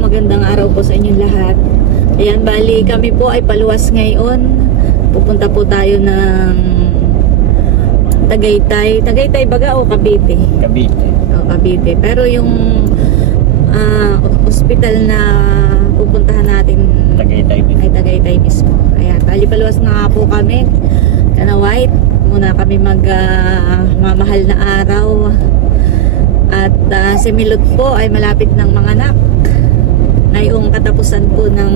magandang araw po sa inyong lahat. Ayan, bali kami po ay paluwas ngayon. Pupunta po tayo ng Tagaytay. Tagaytay baga o Cavite? Cavite. O, Cavite. Pero yung hospital na pupuntahan natin Tagaytay mismo. ay Tagaytay mismo. Ayan, bali paluwas na nga po kami. White. Muna kami mamahal na araw. At si Milot po ay malapit ng manganak ngayong katapusan po ng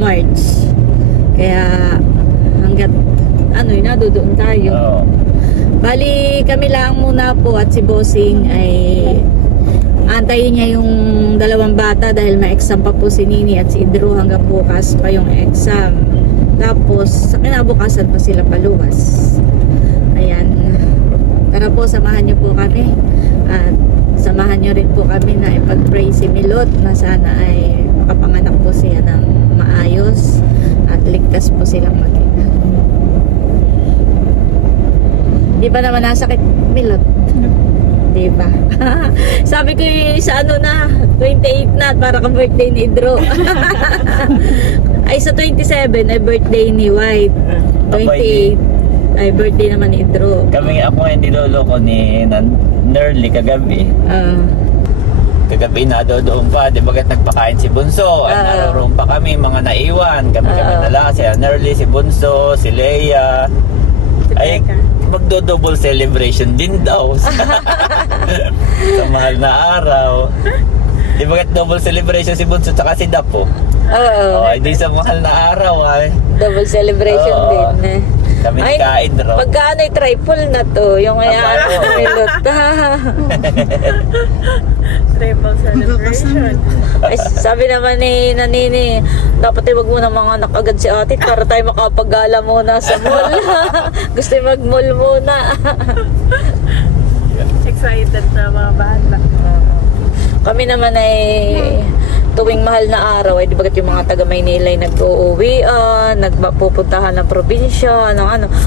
March. Kaya hanggat nadudoon tayo. Oh. Bali kami lang muna po at si Bossing ay antayin niya yung dalawang bata dahil may exam pa po si Nini at si Idro hanggang bukas pa yung exam. Tapos sa kinabukasan pa sila paluwas. Ayan. Tara po, samahan niyo po kami. At samahan niyo rin po kami na ipag-pray si Milot na sana ay makapanganak po siya ng maayos at ligtas po silang mag-ina. Di ba naman nasakit, Milot? Di ba? Sabi ko sa 28 na para kang birthday ni Idro. Ay sa 27 ay birthday ni White. 28 ay birthday naman ni Idro. Ako nga niloloko ni Nerly kagabi. Kagabi na doon pa, di bagat nagpakain si Bunso. Naroon pa kami, mga naiwan. Kami na lang, si Nerly, si Bunso, si Leia. Ay, magdo-double celebration din daw. Sa mahal na araw. Di bagat double celebration si Bunso tsaka si Dapo. Hindi sa mahal na araw ay. Double celebration din. Kami ni Ka-Idro. Pagka triple na to, yung Milot. Triple celebration. Ay, sabi naman ni Nanini, dapat wag muna mga anak agad si ate para tayo makapag-gala muna sa mall. Gusto yung mag-mall muna. Excited na mga bata. Kami naman ay tuwing mahal na araw ay di bagat yung mga taga Maynila ay nag-uuwian, nagpupuntahan ng probinsya,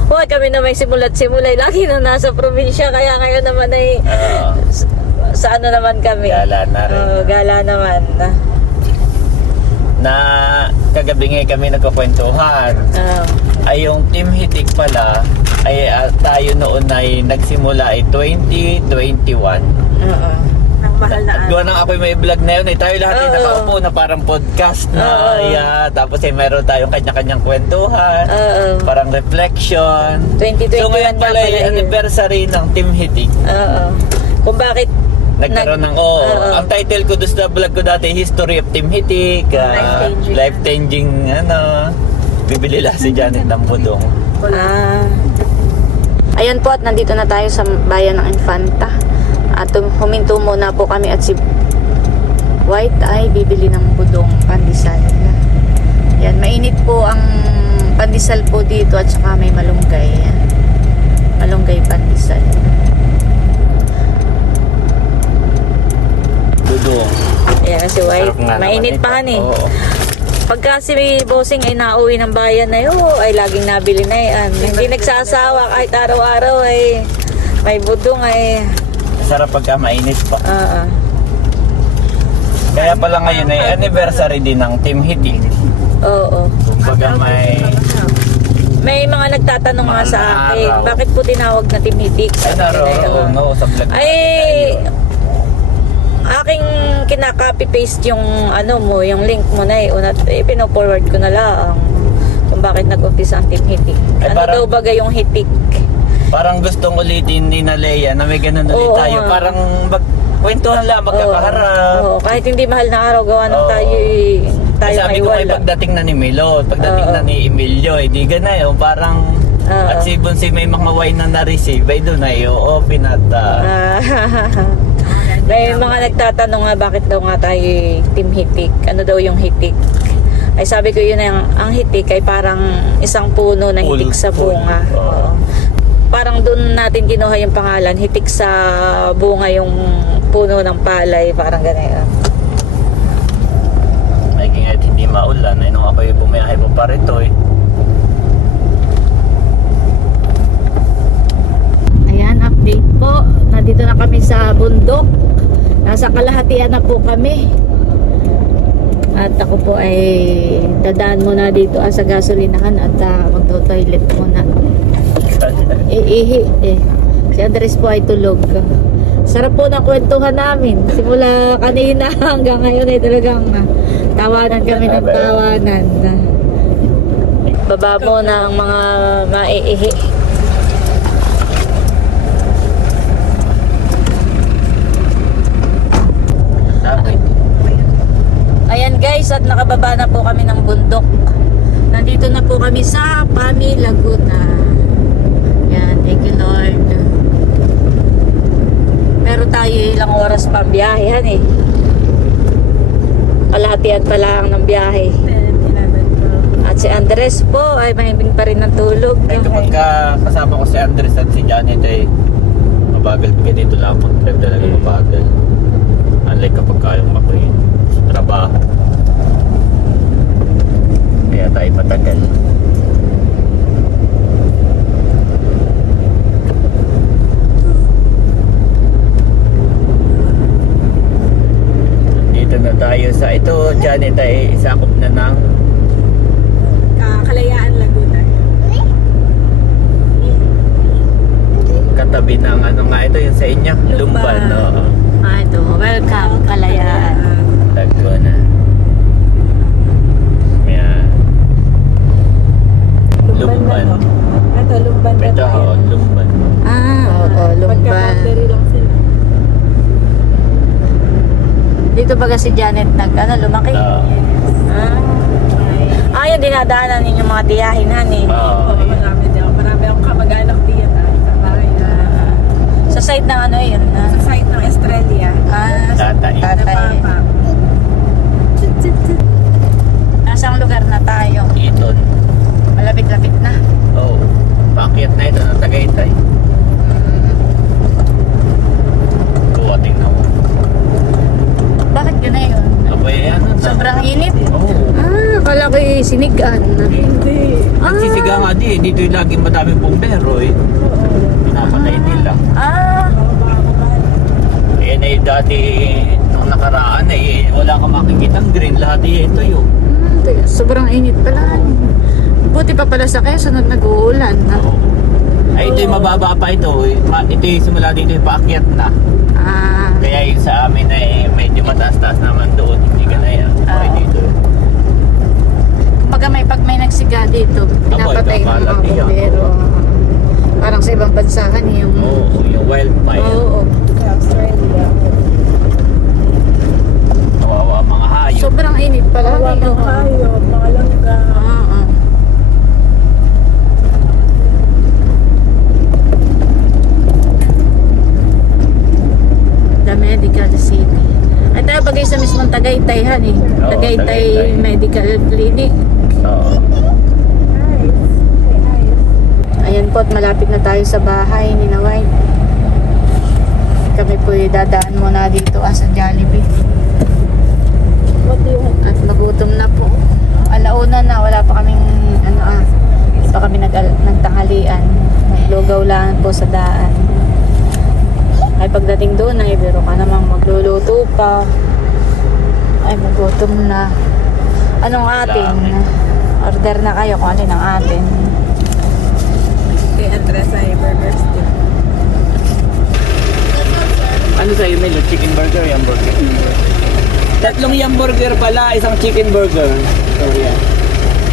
Hoy, kami naman simula lagi na nasa probinsya, kaya ngayon naman ay sa naman kami. Gala na rin. Gala naman. Na kagabi nga kami nagkukwentuhan. Ay yung Team Hitik pala ay tayo noon ay nagsimula ay 2021. Mahal na Gawa nang ako'y may vlog na yun. Tayo lahat ay nakaupo na parang podcast na. Tapos ay meron tayong kanya-kanyang kwentuhan. Parang reflection. 2021 so ngayon pala yung anniversary ng Team Hitik. Kung bakit nagkaroon ng ang title ko doon sa vlog ko dati, History of Team Hitik. Life-changing bibili lang si Janet ng budong. Ayan po, at nandito na tayo sa bayan ng Infanta. At huminto muna po kami at si White ay bibili ng budong pandesal. Yan, mainit po ang pandesal po dito at saka may malunggay. Malunggay pandesal. Budong. Ayan si White. Mainit pa eh. Pagka si Bossing ay nauwi ng bayan na ay laging nabili na yan. Hindi nagsasawa kahit araw-araw ay may budong ay. Sarap pagka mainit pa. Kaya pala ngayon ay anniversary din ng Team Hitik. Kumbaga may mga nagtatanong nga sa akin, bakit po tinawag na Team Hitik? Ay naroon, sa vlog. Ay, aking kinaka-copy-paste yung yung link mo na pino-forward ko na lang kung bakit nag-umpisa ang Team Hitik. Daw bagay yung Hitik? Parang gustong ulitin ni Leia na may ganun ulit tayo. Parang kwentuhan lang, magkakaharap. Kahit hindi mahal na araw, gawa ng tayo sabi ko ay pagdating na ni Milot, pagdating na ni Emilio, di ganay. Parang, at si Bunsi may mga wine na na-receive, ay doon ay open at... May mga nagtatanong nga bakit daw nga tayo Team Hitik. Ano daw yung Hitik? Ay sabi ko yun, ang Hitik ay parang isang puno na hitik sa bunga. Parang doon natin kinuha yung pangalan, hitik sa bunga yung puno ng palay, parang ganyan. May kahit hindi maulan, ay nung ako'y bumiyahe pa rito Ayan, update po. Nandito na kami sa bundok. Nasa kalahatian na po kami. At ako po ay dadaan muna dito sa gasolinahan at magto-toilet muna. Iihi eh. Si Andres po ay tulog. Sarap po ng kwentuhan namin. Simula kanina hanggang ngayon ay talagang tawanan kami ng tawanan. Baba mo na ang mga maiihi. Ayan guys, at nakababa na po kami ng bundok. Nandito na po kami sa Pami, Laguna. Yan, thank you Lord. Pero tayo ilang oras pa biyahe eh. Kalahatian pa lang ng biyahe. At si Andres po ay mahimbing pa rin ng tulog. Ay, kapag kasama ko si Andres at si Janet ay mabagal ka dito lang. Mag-drive talaga mabagal. Unlike kapag kayong makuhin sa trabaho. Kaya tayo matagal. Dito na tayo sa ito. Janet ay isakop na ng Kalayaan, Laguna. katabi ng ano nga ito yung sa inyo? Lumban. Oo. Ito, welcome Kalayaan. Laguna. Yan. Lumban. Ito, Lumban na Ito, tayo. Lumban. Oo, Lumban. Magka-boundary lang sila. Dito baga si Janet lumaki. Yung dinadaanan ninyo mga tiyahin Oo. Marami daw. Marami akong kamag-anak diyan sa bahay. sa site ng ano yun? Sa site ng Australia. Tatay. Na papa. Nasang lugar na tayo? Iton. Malapit-lapit na. Oo. Paakyat na ito ng Tagaytay. Oo, tingnan mo. Bakit gano'n yun? Abay, ano? Sobrang init? Oo. Kala ko sinigan. Hindi. Nagsisiga nga di. Dito yung laging madaming bumbero eh. Pinapatay nila. Yan ay dati nung nakaraan eh. Wala ka makikitang green. Lahat ito yun. Sobrang init pala. Buti pa pala sa Quezon at nag-uulan. Oo. Ay, ito yung mababa pa ito. Ito yung simula dito yung paakyat na. Kaya yung sa amin ay medyo mataas-taas naman doon. Hindi ka na yan. Ay, dito. Kumbaga pag may nagsiga dito, pinapatay ng mga bumbero. Parang sa ibang bansahan yung... Oo, yung wildfire. Oo. Sa Australia. Kawawa mga hayop. Sobrang init pala. Mga hayop, mga langga. The Medical City. Ay tayo bagay sa mismong Tagaytay eh. Oo, Tagaytay Tagaytay. Medical Clinic. Oo. Ayan po at malapit na tayo sa bahay ni Naway. Kami po dadaan muna dito sa Jollibee. What do you want? At magutom na po. Alauna na, wala pa kaming hindi pa kami nagtanghalian. Naglugaw lang po sa daan. Ay pagdating doon ay biro ka namang magluluto pa. Ay magutom na. Anong atin? Order na kayo kung alin ang atin. Kay Andres ay burger stick. Ano sa'yo, Mel? Chicken burger, yung burger? Tatlong yung burger pala, isang chicken burger. Sorry yan.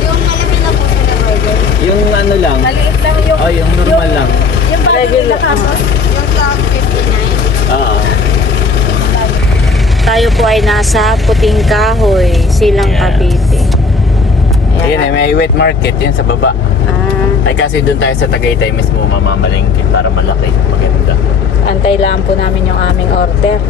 Yung malaki na po na burger. Yung ano lang. Maliit lang yung... Oh, yung normal lang. Yung regular tapos. Yung top 59. Oo. Tayo po ay nasa Puting Kahoy, Silang Yeah. Cavite. Ayan eh, may wet market yun sa baba. Ay kasi doon tayo sa Tagaytay mismo mamamalingkit para malaki, maganda. Antay lang po namin yung aming order.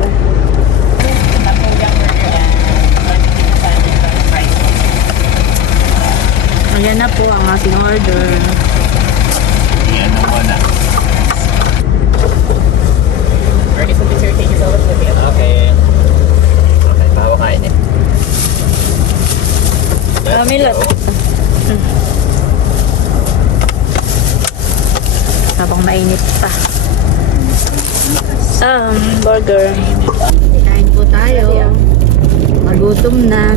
Ayan na po ang ating order. Ayan na muna. Okay. Okay, bawa kain eh. Milot. Habang mainit pa. Burger. Kain po tayo. Magutom na.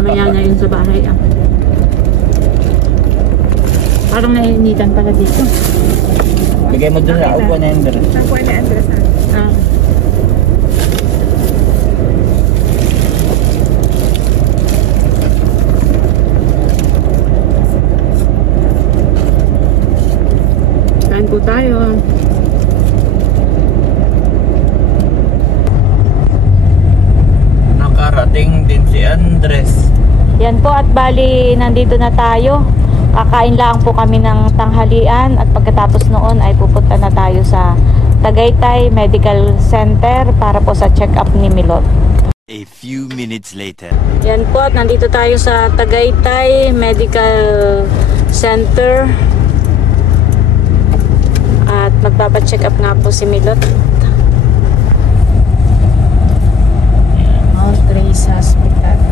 mamaya na yun sa bahay. Parang nainitan pala dito. Bigay mo dun sa upo na Andres. Sa kuha ni Andres. Kain po tayo. Nakarating din si Andres. Yan po at bali nandito na tayo. Kakain lang po kami ng tanghalian at pagkatapos noon ay pupunta na tayo sa Tagaytay Medical Center para po sa check-up ni Milot. A few minutes later. Yan po at nandito tayo sa Tagaytay Medical Center at magpapacheck up nga po si Milot. Mount Grace Hospital.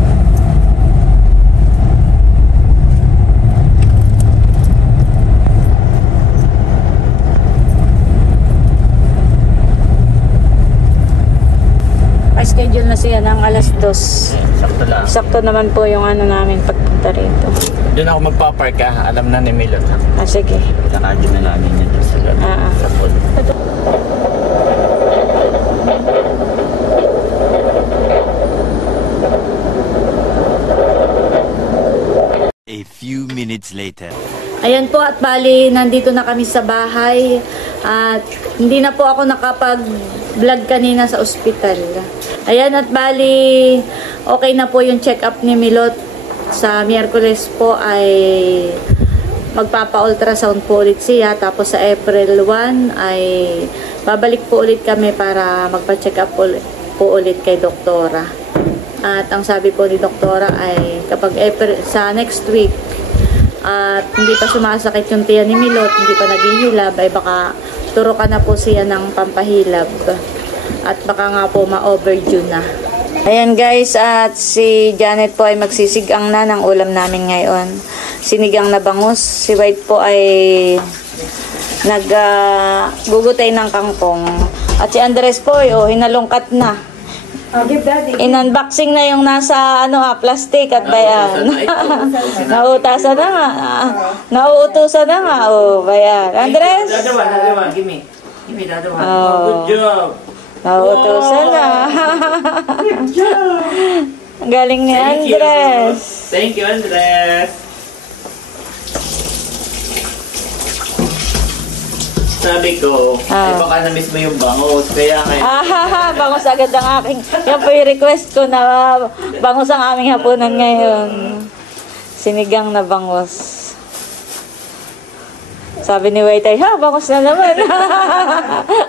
Schedule na siya ng alas 2. Sakto lang. Sakto naman po yung ano namin pagpunta rito. Doon ako magpapark ha. Alam na ni Milot. Sige. Nakadyo na namin yun sa sa pool. A few minutes later. Ayan po at bali nandito na kami sa bahay at hindi na po ako nakapag-vlog kanina sa ospital. Ayan at bali okay na po yung check-up ni Milot. Sa Miyerkules po ay magpapa-ultrasound po ulit siya, tapos sa April 1 ay babalik po ulit kami para magpa-check up po ulit kay doktora. At ang sabi po ni doktora ay kapag sa next week at hindi pa sumasakit yung tiyan ni Milot, hindi pa naghihilab, ay baka turukan na po siya ng pampahilab at baka nga po ma-overdue na. Ayan guys, at si Janet po ay magsisigang na ng ulam namin ngayon. Sinigang na bangus. Si White po ay naggugutay ng kangkong. At si Andres po ay hinalungkat na. Give daddy. In-unboxing na yung nasa plastic at bayan. Nautasan na nga. Nauutusan na nga. Bayan. Andres? Dadawa. Gimme. Dadawa. Good job. Nauutusan na. Good job. Ang galing ni Andres. Thank you, Andres. Sabi ko, ay baka na-miss mo yung bangus. Kaya bangus agad ang aking. Yan po yung request ko na bangus ang aming hapunan ngayon. Sinigang na bangus. Sabi ni Waitay, bangus na naman.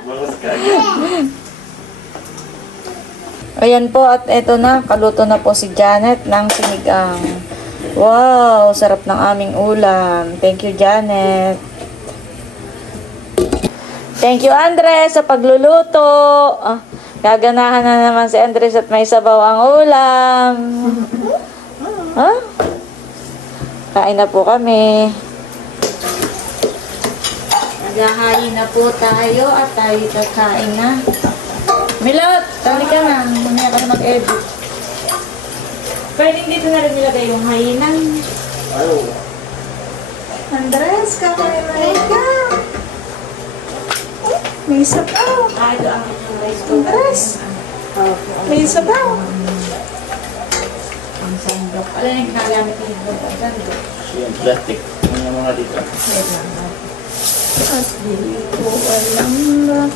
bangus ka. Ayan po at eto na, kaluto na po si Janet ng sinigang. Wow, sarap ng aming ulam. Thank you, Janet. Thank you, Andres, sa pagluluto. Gaganahan na naman si Andres at may sabaw ang ulam. Kain na po kami. Naghahain na po tayo at tayo kakain na. Milot, tali ka na. Mamaya ka na mag-edit. Pwede dito na rin nilagay yung hainan. Andres, kakain ka. May sabaw. Ito ang rice cooker. Andres, may sabaw. Ang sandok. Alam yung ginagamit yung sandok. Yung plastic. Yung mga dito. At di ko alam na.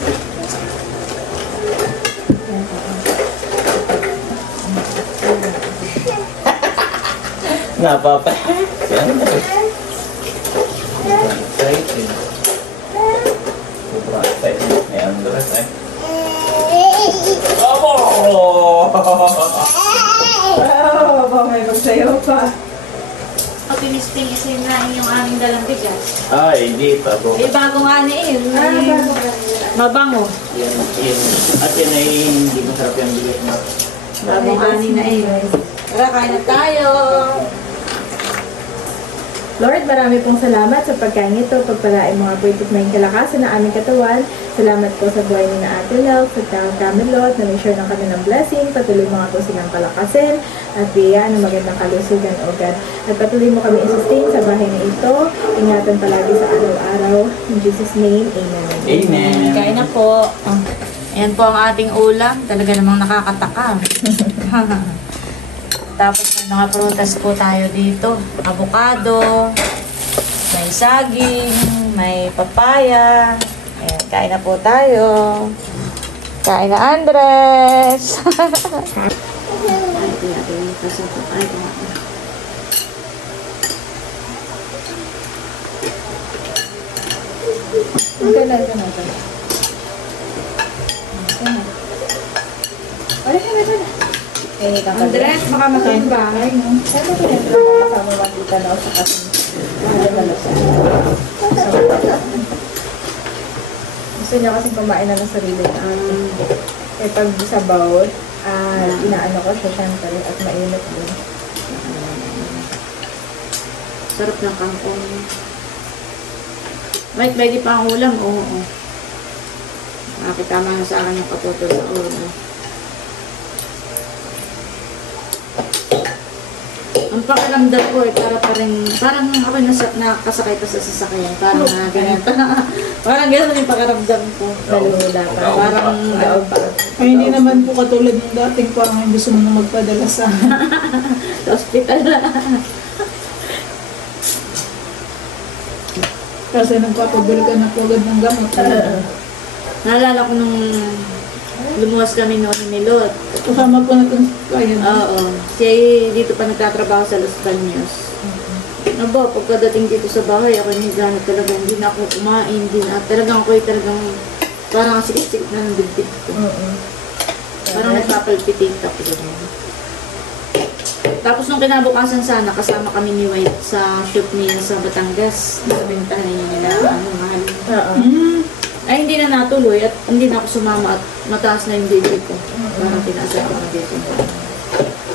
Napapa. Si Andres. Excited. Sobrang excited ni Andres eh. May magsayaw pa. Pinisting-isin na yung aming dalang bigas. Ay, hindi pa po. Bago nga na mabango. Yan. At yan ay hindi masarap yung bigas na. Bagong ani na Tara, kain na tayo. Lord, marami pong salamat sa pagkain ito, pagpalain mga pwede may kalakasan ng aming katawan. Salamat po sa buhay ni na Ate Nel, sa Camelot, na may share ng kami ng blessing. Patuloy mga po silang palakasin at biyayaan ng magandang kalusugan, O God. At patuloy mo kami i-sustain sa bahay na ito. Ingatan palagi sa araw-araw. In Jesus' name, Amen. Amen. Kain na po. Ayan po ang ating ulam. Talaga namang nakakatakam. Tapos may mga prutas po tayo dito. Avocado, may saging, may papaya. Ayan, kain na po tayo. Kain na Andres. Andres, baka makain bahay, no? Saan ba pinagtrabaho kasama makita na sa kasi mahalaga siya? Gusto niya kasing kumain na ng sarili na eh pag sa bowl, inaano ko siya syempre at mainit din. Sarap ng kangkong. Wait, pwede pa ang ulam? Oo. Nakakitama na sa akin yung kaputol sa ulam. Ang pakiramdam ko para parang ako nakasakay pa sa sasakyan. Parang ganyan. Parang gano'n yung pakiramdam ko. Nalula pa. Parang gaw pa. Ay, hindi naman po katulad ng dating parang gusto mo na magpadala sa Hospital na. kasi nagpapadala ka na po agad ng gamot. Naalala ko nung lumuwas kami noon ni Milot. Kasama po natin kaya. Oo. Siya dito pa nagtatrabaho sa Los Baños. Aba, pagkadating dito sa bahay, ako ni Gano talaga, hindi na ako kumain, talagang parang sikit-sikit na ng dibdib ko. Parang nagpapalpitate ako. Tapos nung kinabukasan sana, kasama kami ni White sa shoot niya sa Batangas. Nabintahan niya nila, mahal. Ay, hindi na natuloy at hindi na ako sumama at mataas na yung dibdib ko. Parang tinaasal ko na dito.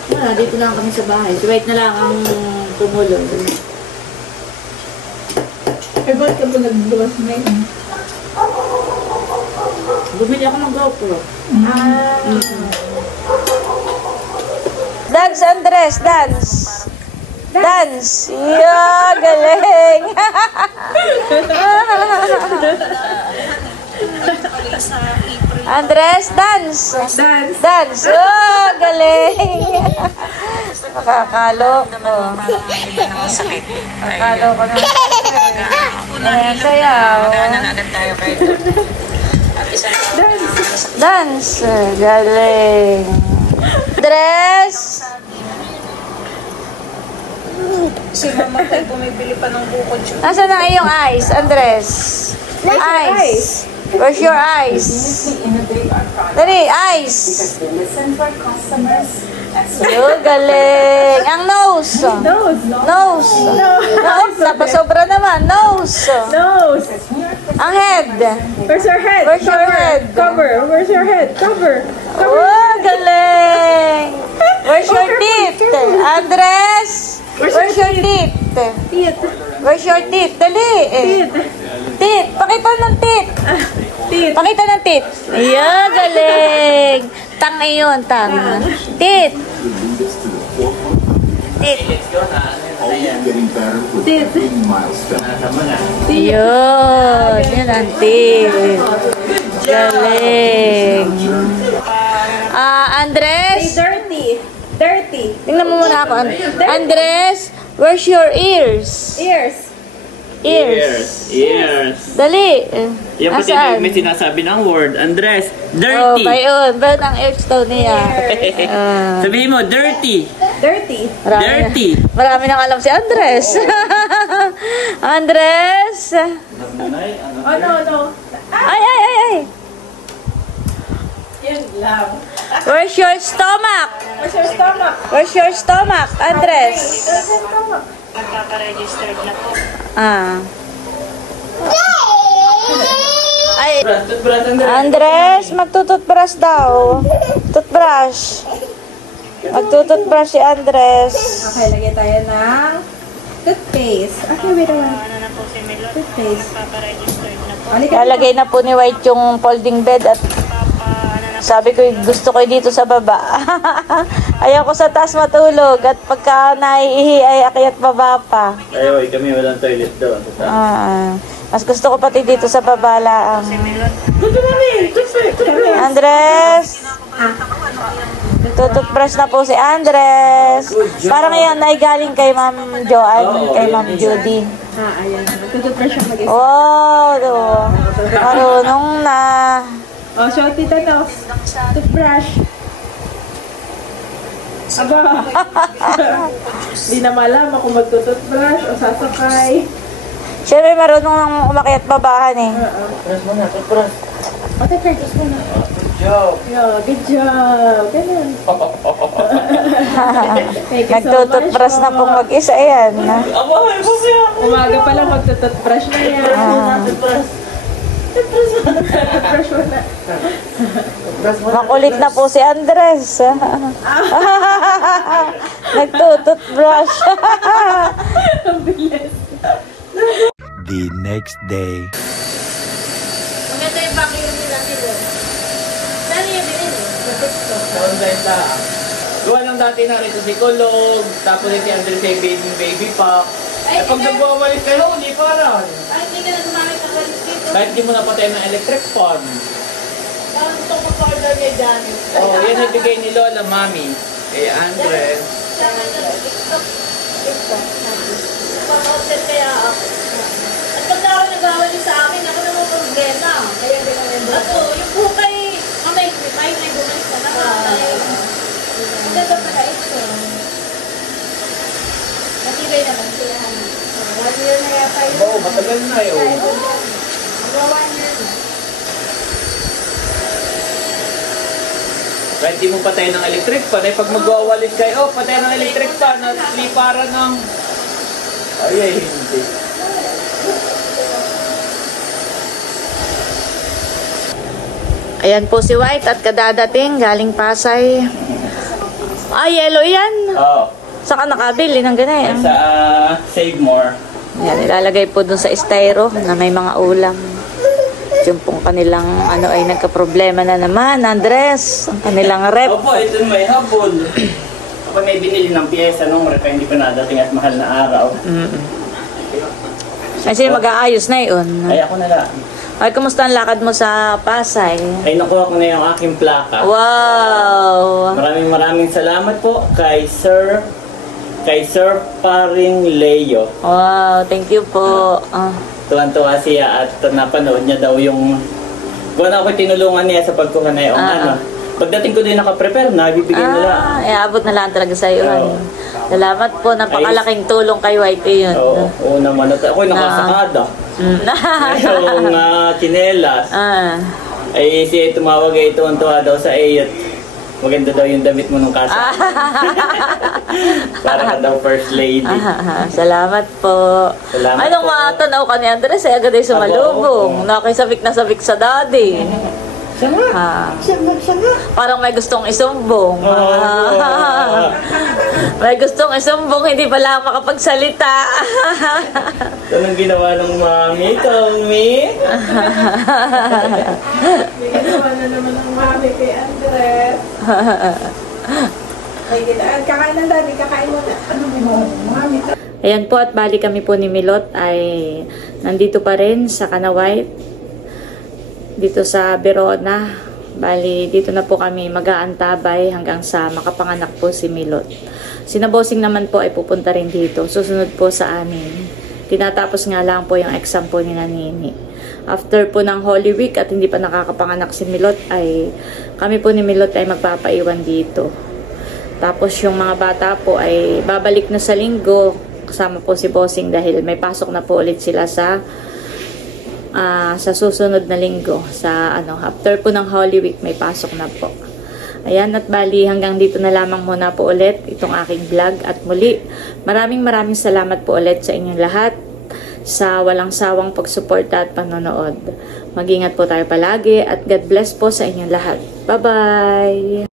Wala, dito lang kami sa bahay. Si White na lang ang tumulong. Eh, ba't ka ba nagluwas na yun? Bumili ako ng GoPro. Dance, Andres! Dance! Dance! Yeah, galing! Andres, dance! Dance! Dance! Oh, galing! Nakakalok. Nakakalok ko naman. Ayan, sayaw. Dance! Galing! Andres! Si mama tayo bumibili pa ng bukod siya. Nasaan ang iyong eyes, Andres? Eyes. Where's your eyes? Dali, eyes. Yo, galing. Ang nose. Nose. Napasobra naman. Nose. Ang head. Where's your head? Where's your head? Cover. Where's your head? Cover. Oh, galing. Where's your teeth? Andres? Where's your teeth? Where's your teeth? Dali. Teeth. Pakita ng teeth. Pakita ng teeth. Yeah, galing. Tang iyon, tang. Teeth. Teeth. Teeth. Yun. Yan ang teeth. Galing. Andres? Dirty. Tingnan mo muna ako. Andres, where's your ears? Ears. Dali. Yan pati Nasaan? may sinasabi ng word. Andres, Oh, dirty. kayon. Ba't ang ears daw niya? Sabihin mo, dirty. Marami nang alam si Andres. Andres. Oh, no. Ay. Yun lang. Where's your stomach? Where's your stomach? Where's your stomach, Andres? Magkaka-registered na po. Ay, Andres, magtututbrush daw. Toothbrush. Magtututbrush si Andres. Okay, lagyan tayo ng Toothpaste. Okay, wait a minute. Ano na po si Milot? Toothpaste. Paparegistered na po. Lalagay na po ni White yung folding bed at sabi ko gusto ko dito sa baba. Ayaw ko sa taas matulog at pagka naiihi ay akyat baba pa. Ay, kami walang toilet doon. Mas gusto ko pati dito sa baba laang. Good morning! Andres! Tututbrush na po si Andres. Parang yan ay galing kay Ma'am Joanne, kay Ma'am Judy. Ayan. Tututbrush siya mag-isa. Wow! Marunong na. Oh, show Tita Nox. Toothbrush. Aba. Di na malaman kung magtututbrush o sasakay. Siyempre marunong nang umakyat babahan eh. Toothbrush muna, toothbrush. O, toothbrush muna. Good job. Good job. Ganun. Thank you so much Nagtututbrush na po. pong mag-isa yan. Umaga pa lang magtututbrush na yan. Toothbrush muna. Makulit na po si Andres. Nagtututbrush. Ang bilis. The next day. Maganda yung vacuum nila nila. Saan yung bilhin eh? Sa TikTok. Sa online lang. Gawa lang dati na rito si Kulog, tapos si Andres ay baby pack. Eh pag nagwawalit kayo, hindi parang. Ay, hindi ka na gumamit ng walis dito. Kahit di mo napatay ng electric fan. Parang gusto ko pa-order niya dyan. Oh, yan ay bigay ni Lola, Mami. Kay Andres. Sa akin na TikTok. TikTok. Papa-order kaya ako. At pag ako nagawali sa akin, ako naman problema. Kaya hindi ka nandun. Ato, yung bukay, mamay, may bumalik na naman. Ang ganda pala ito. Matibay naman siya. 1 year na yata yun. Oo, matagal na yun. Mga 1 year na. Kahit di mo patay ng electric fan, eh pag magwawalit kayo, patay ng electric fan at liparan ng... Ay, hindi. Ayan po si White at kadadating galing Pasay. Yellow yan. Oo. Saka nakabili ng ganyan. Sa Save More. Yan, ilalagay po dun sa styro na may mga ulam. Yung pong kanilang ay nagka-problema na naman, Andres. Ang kanilang rep. Opo, ito may habol. Ako may binili ng piyesa nung rep, hindi pa nadating at mahal na araw. Kasi mag-aayos na yun. Ay, ako na lang. Ay, kumusta ang lakad mo sa Pasay? Ay, nakuha ko na yung aking plaka. Wow! Maraming salamat po kay Sir Paring Leo. Wow, thank you po. Tuwan-tuwa siya at napanood niya daw yung... Kung ako tinulungan niya sa pagkuha na yung Pagdating ko din nakaprepare na, bibigyan nila. Abot na lang talaga sa iyo. Oo. Salamat po, napakalaking tulong kay White yun. Oo naman. Ako'y nakasakada. Yung chinelas. Ay siya tumawag ay tuwan-tuwa daw sa at maganda daw yung damit mo nung kasa. Para ka daw first lady. Salamat po. Salamat Anong po. matanaw ka ni Andres? Agad ay sumalubong. Nakisabik na sabik sa daddy. Siya nga. Parang may gustong isumbong. May gustong isumbong, hindi pala makapagsalita. Anong ginawa ng mami? Tommy? Ginawa na naman ng mami kay Andres. Kakain ng daddy, kakain mo na. Ano mo, mami? Ayan po, at bali kami po ni Milot ay nandito pa rin sa Kanawite. Dito sa Verona. Bali, dito na po kami mag-aantabay hanggang sa makapanganak po si Milot. Si Nabosing naman po ay pupunta rin dito. Susunod po sa amin. Tinatapos nga lang po yung exam po ni Nanini. After po ng Holy Week at hindi pa nakakapanganak si Milot ay kami po ni Milot ay magpapaiwan dito. Tapos yung mga bata po ay babalik na sa linggo kasama po si Bossing dahil may pasok na po ulit sila sa susunod na linggo sa after po ng Holy Week may pasok na po. Ayan, at bali hanggang dito na lamang muna po ulit itong aking vlog at muli maraming salamat po ulit sa inyong lahat sa walang sawang pagsuporta at panonood. Mag-ingat po tayo palagi at God bless po sa inyong lahat. Bye bye.